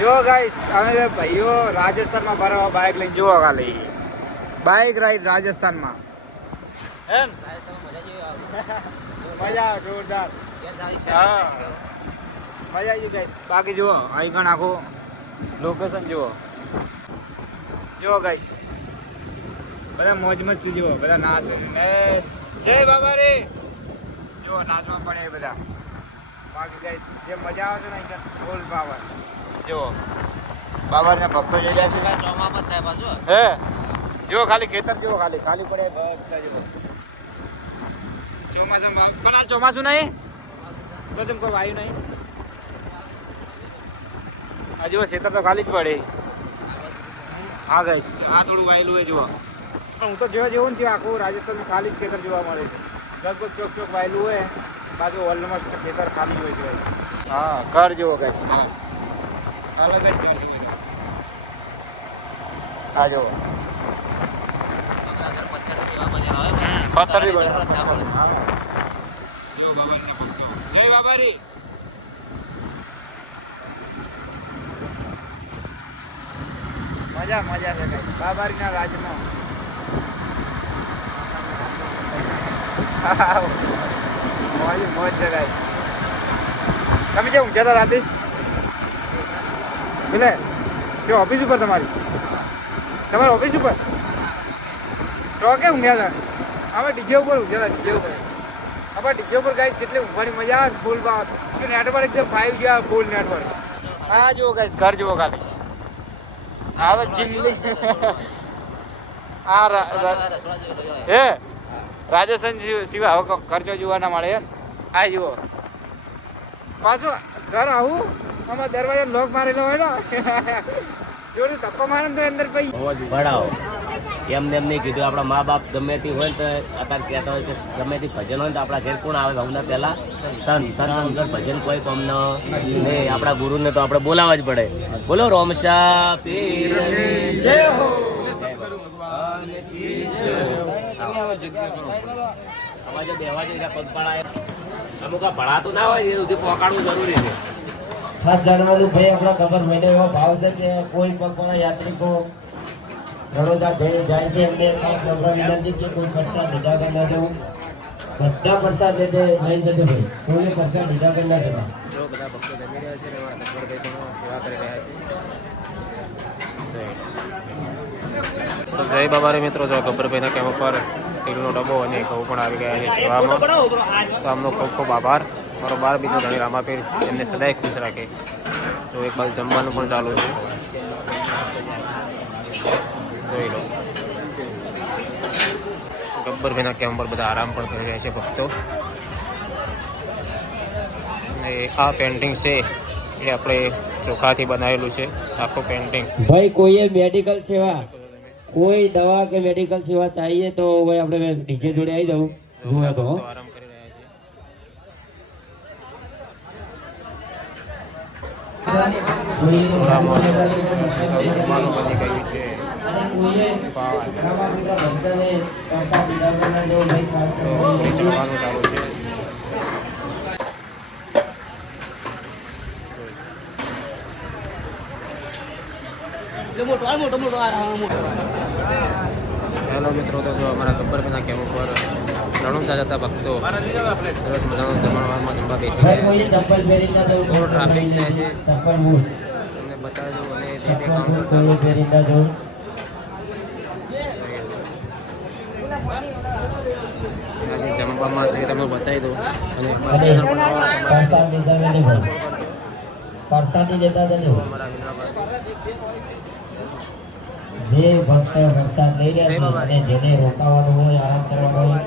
જો ગાઈસ અમે ભાઈઓ રાજસ્થાનમાં ફરવા બાઇક લઈને જુઓ ખાલી બાઇક રાઈડ રાજસ્થાનમાં હે મજા આવે જોરદાર હા મજા આવી ગાઈસ બાકી જુઓ અહીં કણ આખું લોકેશન જુઓ ગાઈસ બધા મોજ મસ્તી જુઓ બધા નાચે છે ને જય બાબા રે જુઓ નાચવા પડે બધા બાકી ગાઈસ જે મજા આવે છે ને અહીં ફૂલ પાવર જુઓ બાબાના ભક્તો જઈ રહ્યા છે ચોમામાં થાય પાછું હે જુઓ ખાલી ખેતર જુઓ ખાલી પડે બધા જુઓ ચોમાસામાં પણ આ ચોમાસું નહીં તો જેમ કોઈ વાયુ નહીં આ જુઓ ખેતર તો ખાલી જ પડે હા ગાઈસ આ થોડું વાયેલું હોય જુઓ પણ હું તો જોવા જેવું ને આખું રાજસ્થાનમાં ખાલી જ ખેતર જોવા મળે છે લગભગ ચોક વાયેલું હોય બાજુ ઓલમોસ્ટ ખેતર ખાલી હોય છે હા ઘર જુઓ ગાઈસ અલગ જ ઘર છે બધા આ જુઓ પથ્થર જય બાબારી મજા છે કઈ બાબારીના રાજમાં મોજ છે કઈ તમે જે ઊંઘ્યા હતા રાતે એટલે જો ઓફિસ ઉપર તમારી ઓફિસ ઉપર ચોકે ઊંઘ્યા હતા અમે ડીજે ઉપર ઊંઘ્યા હતા ડીજે ઉપર ગાઈસ જેટલી ઊંઘવાની મજા આવે ફૂલ નેટવર્ક એકદમ 5G આવે ફૂલ નેટવર્ક હા જુઓ ગાઈસ ઘર જુઓ ખાલી હવે જિંદગી હે રાજસ્થાન સિવાય હવે ખર્ચો જોવા ના મળે આ જુઓ પાછું ઘર આવું આમાં દરવાજા લોક મારેલો હોય ને જોડે ધક્કો મારે તો અંદર ભાઈ ભણાવો એમને એમ નહીં કીધું આપણા મા બાપ ગમે તે હોય ને તો અત્યારે કહેતા હોય કે ગમે તે ભજન હોય ને તો આપણા ઘેર કોણ આવે સૌના પહેલા સંત વગર ભજન કોઈ કોમનો નહીં આપણા ગુરુને તો આપણે બોલાવવા જ પડે બોલો રોમશા પીર જય હો અવાજો બેવા જઈ પગપાળા અમુક ભણાતું ના હોય એ સુધી પહોંચાડવું જરૂરી છે ખાસ જાણવાનું ભાઈ આપણા ખબર મહિને એવો ભાવ છે કે કોઈ પગપાળા યાત્રિકો રણોદા જાય છે એમને ખાસ નમ્ર વિનંતી કે કોઈ પ્રસાદ લીધા કર ના જવું બધા પ્રસાદ લઈને જજો ભાઈ કોઈ પ્રસાદ લીધા કર ના જતા જો બધા ભક્તો જમી રહ્યા છે ને અમારા નટવરભાઈ પણ સેવા કરી રહ્યા છે તો જય બાબા રે મિત્રો જો ગબ્બરભાઈના કેમ્પ પર તેલનો ડબ્બો અને ઘઉં પણ આવી ગયા છે સેવામાં તો આમનો ખૂબ ખૂબ આભાર મારો 12 બીજો ધણી રામાપીર એમને સદાય ખુશ રાખે તો એક બાજુ જમવાનું પણ ચાલુ છે જોઈ લો ગબ્બરભાઈના કેમ્પ પર બધા આરામ પણ કરી રહ્યા છે ભક્તો અને આ પેન્ટિંગ છે એ આપણે ચોખાથી બનાવેલું છે આખું પેન્ટિંગ ભાઈ કોઈએ મેડિકલ સેવા કોઈ દવા કે મેડિકલ સેવા ચાહીએ તો ભાઈ આપણે ડીજે જોડે આવી જાઉં જોયા તો આરામ કરી રહ્યા છે જમવાનું બની ગયું છે જમવાનું ચાલુ છે હેલો મિત્રો તો જો અમારા ગબ્બરભાઈના કેમ્પ ઉપર રણુજા જતા ભક્તો સરસ મજાનો જમણવારમાં જમવા બેસી ગયા છે થોડો ટ્રાફિક છે તમને બતાવજો અને જે બે કાઉન્ટર ચાલુ છે જમવામાં છે તમને બતાવી દો અને પરસાદી દેતા જજો અમારા જે ભક્ત વરસાદ લઈ રહ્યા છે અને જેને રોકાવાનું હોય આરામ કરવાનો હોય